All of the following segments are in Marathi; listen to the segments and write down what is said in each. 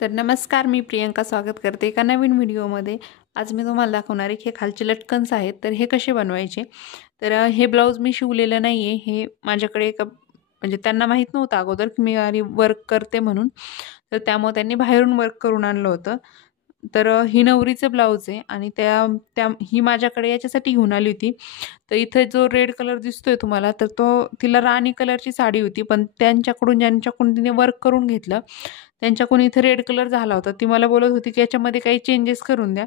तर नमस्कार, मी प्रियंका स्वागत करते एका नवीन व्हिडिओमध्ये. आज मी तुम्हाला दाखवणार आहे की हे खालचे लटकन्स आहेत, तर हे कसे बनवायचे. तर हे ब्लाऊज मी शिवलेलं नाही आहे. हे माझ्याकडे एका म्हणजे त्यांना माहीत नव्हतं अगोदर की मी आणि वर्क करते म्हणून. तर त्यामुळे त्यांनी बाहेरून वर्क करून आणलं होतं. तर ही नवरीचं ब्लाऊज आहे आणि त्या त्या ही माझ्याकडे याच्यासाठी घेऊन आली होती. तर इथे जो रेड कलर दिसतोय तुम्हाला, तर तो तिला राणी कलरची साडी होती. पण ज्यांच्याकडून तिने वर्क करून घेतलं, त्यांच्याकडून इथे रेड कलर झाला होता. ती मला बोलत होती की याच्यामध्ये काही चेंजेस करून द्या.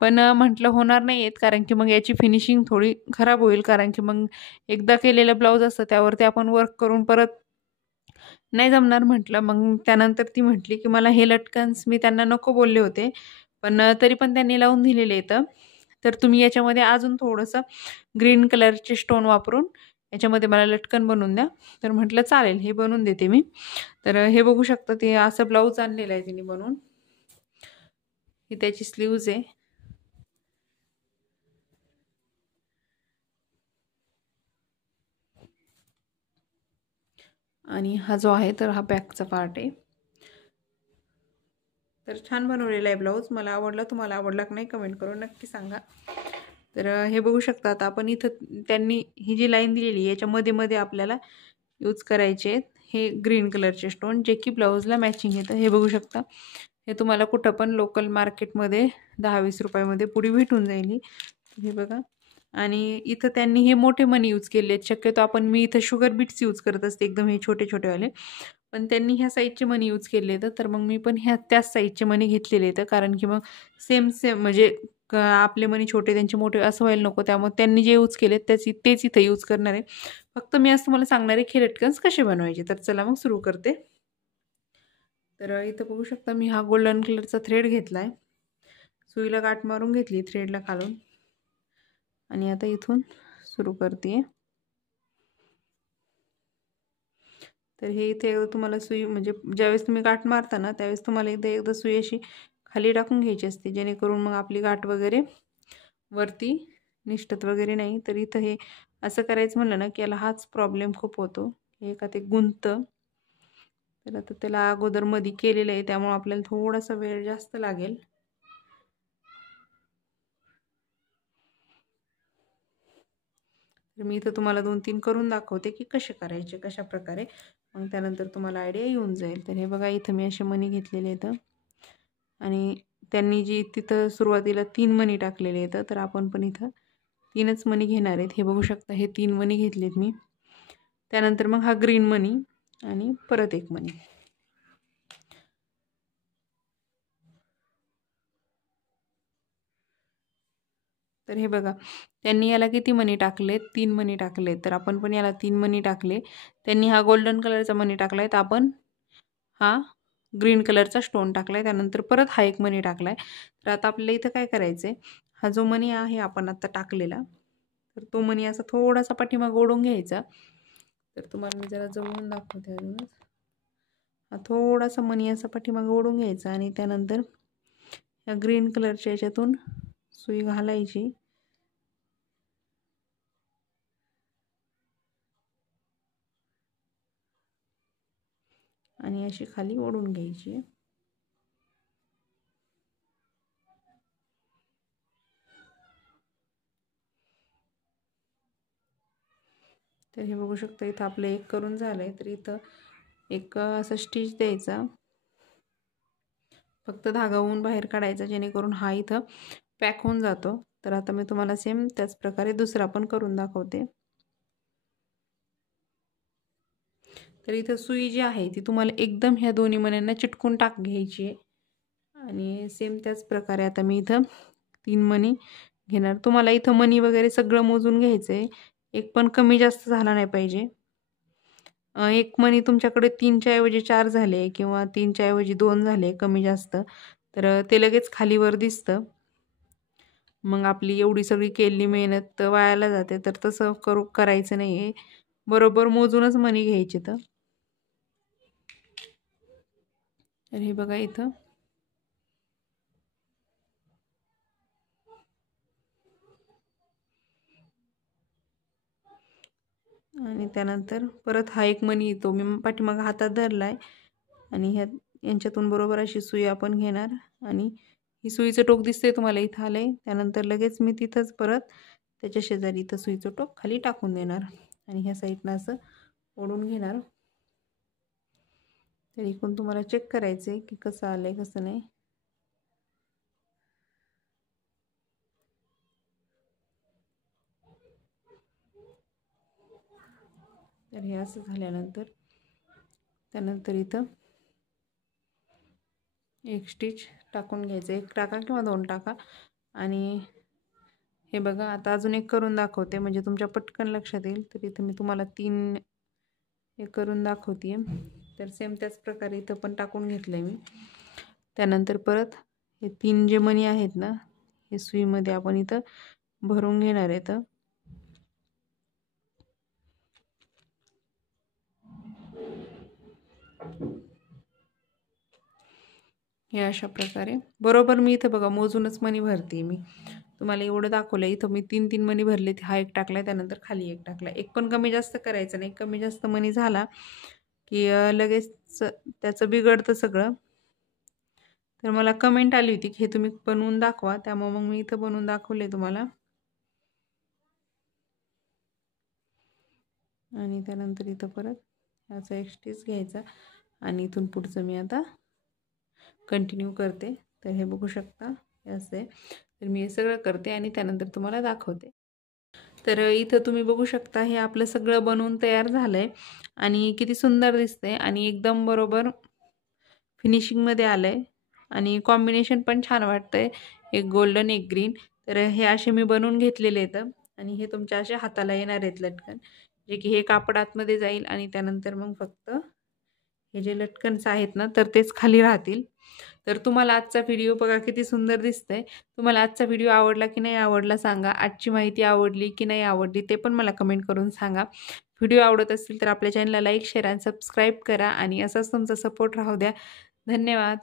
पण म्हटलं होणार नाही आहेत, कारण की मग याची फिनिशिंग थोडी खराब होईल. कारण की मग एकदा केलेलं ब्लाऊज असतं त्यावरती आपण वर्क करून परत नाही जमणार म्हटलं. मग त्यानंतर ती म्हटली की मला हे लटकन्स मी त्यांना नको बोलले होते. पण तरी पण त्यांनी लावून दिलेले आहेत. तर तुम्ही याच्यामध्ये अजून थोडंसं ग्रीन कलरचे स्टोन वापरून याच्यामध्ये मला लटकन बनवून द्या. तर म्हटलं चालेल, हे बनवून देते मी. तर हे बघू शकता, ते असं ब्लाऊज आणलेलं आहे तिने बनवून. ही त्याची स्लीव्ज आहे. आणि हा जो आहे तर हा बॅकचा पार्ट आहे. तर छान बनवलेला आहे ब्लाऊज. मला आवडला. तुम्हाला आवडला की नाही कमेंट करून नक्की सांगा. तर हे बघू शकता. आता आपण इथं त्यांनी ही जी लाईन दिलेली आहे याच्या मध्ये आपल्याला यूज करायचे आहेत हे ग्रीन कलरचे स्टोन, जे की ब्लाऊजला मॅचिंग येतं. हे बघू शकता. हे तुम्हाला कुठं पण लोकल मार्केटमध्ये 10-20 रुपयामध्ये पुडी भेटून जाईल. हे बघा. आणि इथं त्यांनी हे मोठे मणी यूज केले आहेत. शक्यतो मी इथं शुगर बीट्स यूज करत असते, एकदम हे छोटे छोटेवाले. पण त्यांनी ह्या साईजचे मणी यूज केले आहेत. तर मग मी पण त्याच साईजचे मणी घेतलेले आहेत, कारण की मग सेम सेम म्हणजे आपले मणी छोटे त्यांचे मोठे असं व्हायला नको. त्यामुळे त्यांनी जे यूज केले तेच इथं यूज करणार आहे. फक्त मी आज तुम्हाला सांगणार आहे की लटकन्स कसे बनवायचे. तर चला मग सुरू करते. तर इथं बघू शकता, मी हा गोल्डन कलरचा थ्रेड घेतलाय. सुईला गाठ मारून घेतली थ्रेडला खालून, आणि आता इथून सुरू करते. तर हे इथे एकदा तुम्हाला सुई म्हणजे ज्यावेळेस तुम्ही गाठ मारता ना, त्यावेळेस तुम्हाला एकदा सुई अशी खाली टाकून घ्यायची असते, जेणेकरून मग आपली गाठ वगैरे वरती निष्ठत वगैरे नाही. तर इथं हे असं करायचं म्हणलं ना की याला हाच प्रॉब्लेम खूप होतो, हे का ते गुंतं. तर आता त्याला अगोदर मध्ये केलेलं आहे, त्यामुळे आपल्याला थोडासा वेळ जास्त लागेल. तर मी इथं तुम्हाला 2-3 करून दाखवते की कसे करायचे, कशा प्रकारे. मग त्यानंतर तुम्हाला आयडिया येऊन जाईल. तर हे बघा, इथं मी असे मणी घेतलेले आहेत आणि त्यांनी जी तिथं सुरुवातीला 3 मणी टाकलेले आहेत, तर आपण पण इथं 3च मणी घेणार आहेत. हे बघू शकता, हे 3 मणी घेतलेत मी. त्यानंतर मग हा ग्रीन मणी आणि परत एक मणी. तर हे बघा, त्यांनी याला किती मणी टाकलेत? 3 मणी टाकलेत. तर आपण पण याला 3 मणी टाकले. त्यांनी हा गोल्डन कलरचा मणी टाकलाय, तर आपण हा ग्रीन कलरचा स्टोन टाकलाय. त्यानंतर परत हा एक मणी टाकलाय. तर आता आपल्याला इथं काय करायचंय, हा जो मणी आहे आपण आता टाकलेला, तर तो मणी असा थोडासा पाठीमागे ओढून घ्यायचा. तर तुम्हाला मी जरा जवळून दाखवते अजूनच. हा थोडासा मणी असा पाठीमागे ओढून घ्यायचा आणि त्यानंतर या ग्रीन कलरच्या याच्यातून सुई घालायची. आणि अशी खाली ओढून घ्यायची. तर हे बघू शकता, इथं आपलं एक करून झालंय. तर इथं एक असं स्टिच द्यायचा, फक्त धागा होऊन बाहेर काढायचा, जेणेकरून हा इथं पॅक होऊन जातो. तर आता मी तुम्हाला सेम त्याच प्रकारे दुसरा पण करून दाखवते. तर इथं सुई जी आहे ती तुम्हाला एकदम ह्या दोन्ही मण्यांना चिटकून घ्यायची आहे. आणि सेम त्याच प्रकारे आता मी इथं 3 मणी घेणार. तुम्हाला इथं मणी वगैरे सगळं मोजून घ्यायचं आहे. एक पण कमी जास्त झाला नाही पाहिजे. एक मणी तुमच्याकडे 3च्या ऐवजी 4 झाले किंवा 3च्या ऐवजी 2 झाले कमी जास्त, तर ते लगेच खालीवर दिसतं. मग आपली एवढी सगळी केलेली मेहनत वायाला जाते. तर तसं करायचं नाही आहे. बरोबर मोजूनच मणी घ्यायचे. तर हे बघा इथं. आणि त्यानंतर परत हा एक मणी येतो, मी पाठीमागं हातात धरलाय आणि ह्या यांच्यातून बरोबर अशी सुई आपण घेणार आणि ही सुईचं टोक दिसतंय तुम्हाला इथं आलंय, त्यानंतर लगेच मी तिथंच परत त्याच्या शेजारी इथं सुईचं टोक खाली टाकून देणार आणि ह्या साईडनं असं ओढून घेणार. तर इकडून तुम्हाला चेक करायचं आहे की कसं आलंय कसं नाही. तर हे असं झाल्यानंतर त्यानंतर इथं एक स्टिच टाकून घ्यायचं, एक टाका किंवा 2 टाका. आणि हे बघा आता अजून एक करून दाखवते म्हणजे तुमच्या पटकन लक्षात येईल. तर इथं मी तुम्हाला 3 हे करून दाखवते. तर सेम त्याच प्रकारे इथं पण टाकून घेतलं आहे मी. त्यानंतर परत हे 3 जे मणी आहेत ना, हे सुईमध्ये आपण इथं भरून घेणार आहेत. हे अशा प्रकारे बरोबर मी इथं बघा मोजूनच मणी भरते. मी तुम्हाला एवढं दाखवलं. इथं मी 3 मणी भरले. हा एक टाकला, त्यानंतर खाली एक टाकला. एक पण कमी जास्त करायचं नाही. कमी जास्त मणी झाला की लगेच त्याचं बिघडतं सगळं. तर मला कमेंट आली होती की हे तुम्ही बनवून दाखवा, त्यामुळे मग मी इथं बनवून दाखवले तुम्हाला. आणि त्यानंतर इथं परत ह्याचा एक स्टिच घ्यायचा आणि इथून पुढचं मी आता कंटिन्यू करते. तर हे बघू शकता हे असं आहे. तर मी हे सगळं करते आणि त्यानंतर तुम्हाला दाखवते. तर इथं तुम्ही बघू शकता हे आपलं सगळं बनवून तयार झालं आहे आणि किती सुंदर दिसतंय आणि एकदम बरोबर फिनिशिंगमध्ये आलं आहे आणि कॉम्बिनेशन पण छान वाटतंय, एक गोल्डन एक ग्रीन. तर हे असे मी बनवून घेतलेले आहेत आणि हे तुमच्या अशा हाताला येणार आहेत लटकन, जे की हे कापड आतमध्ये जाईल आणि त्यानंतर मग फक्त हे जे लटकन्स आहेत ना तर तेच खाली राहतील. तर तुम्हाला आजचा व्हिडिओ बघा किती सुंदर दिसतंय. तुम्हाला आजचा व्हिडिओ आवडला की नाही आवडला सांगा. आजची माहिती आवडली की नाही आवडली ते पण मला कमेंट करून सांगा. व्हिडिओ आवडत असतील तर आपल्या चॅनलला लाईक, शेअर आणि सबस्क्राईब करा आणि असाच तुमचा सपोर्ट राहू द्या. धन्यवाद.